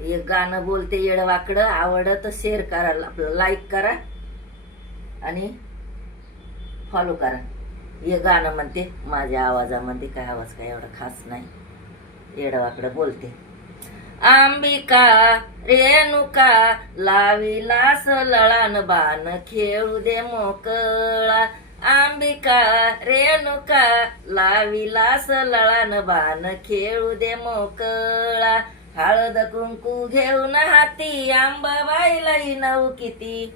एक गाणं बोलते येडवाकडं, आवडत शेअर करा, लाईक करा आणि फॉलो करा. हे गाणं म्हणते माझ्या आवाजामध्ये, काय आवाज काय एवढा खास नाही, येडवाकडं बोलते. अंबिका रेणुका लाविलास लळान बाण, खेळू दे मोकळा. अंबिका रेणुका लाविलास लळान बाण, खेळू दे मोकळा. हळद कुंकू घेऊन हाती आंबाबाईला नऊ किती,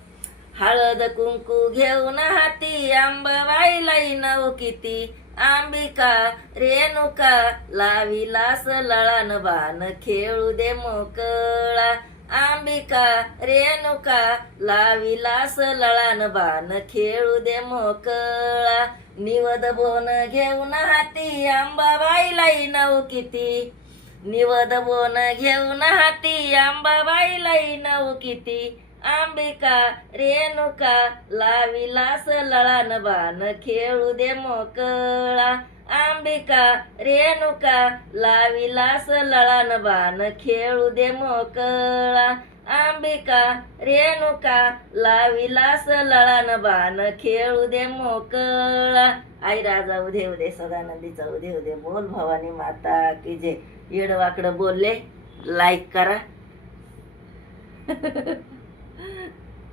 हळद कुंकू घेऊन हाती आंबाबाईला नऊ किती. अंबिका रेणुका लाविलास लळान बाण, खेळू दे मोकळा. अंबिका रेणुका लाविलास लळान बाण, खेळू दे मोकळा. निवद बोन घेऊन हाती आंबाबाईला नऊ किती, निवद बोन घेऊन हाती आंबाबाईला नऊ किती. अंबिका रेणुका लाविलास लळान बाण, खेळू दे मोकळा. अंबिका रेणुका लाविलास लळान बाण, खेळू दे मोकळा. अंबिका रेणुका लाविलास लळान बाण, खेळू दे मोकळा. आई राजा उदे उदे, सदानंदीचा उदे उदे, बोल भवानी माता की जय. येडवाकडं बोलले, लाईक करा.